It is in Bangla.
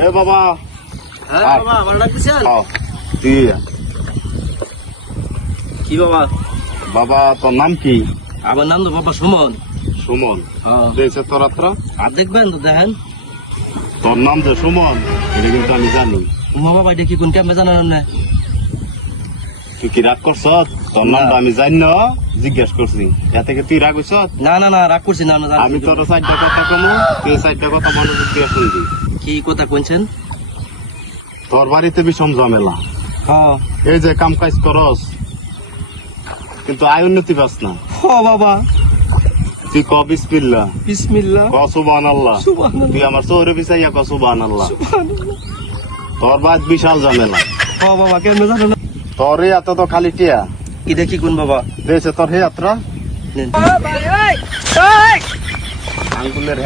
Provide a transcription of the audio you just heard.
এ বাবা হ্যাঁ বাবা আমার ডাকতেছেন তুই কি বাবা? বাবা তোর নাম কি? আমার নাম তো বাবা সুমন। সুমন। হ্যাঁ। দেখছে তোর আত্রা আর দেখবেন তো দেখেন তোর নাম যে সুমন এটা কিন্তু আমি জানি। বাবা এটা কি কোন ক্যাম্পে জানেন না? তুই কি রাগ করছ? তোর নামটা আমি জানি না, জিজ্ঞেস করছি এ থেকে তুই রাগ হইছ? না না না রাগ করছি না। আমি তোর চারটা কথা কমু, তুই চারটা কথা মনোযোগ দিয়ে শুনবি। কি কথা কইছেন? তোর বাড়িতে বিষম ঝামেলা, হ্যাঁ এই যে কাম কাজ করস কিন্তু আয় উন্নতি পাস না। বাবা তুই ক বিসমিল্লাহ, বিসমিল্লাহ, ক সুবহানাল্লাহ, সুবহানাল্লাহ, তুই আমার চোরে পিছাইয়া ক সুবহানাল্লাহ। সুবহানাল্লাহ। তোর বাদ বিশাল ঝামেলা। বাবা কেমনে জানেন না? তোর এই এত তো খালি টিয়া এটা কি কোন বাবা? দিয়েছে তোর হে যাত্রা নেন। আঙ্গুলের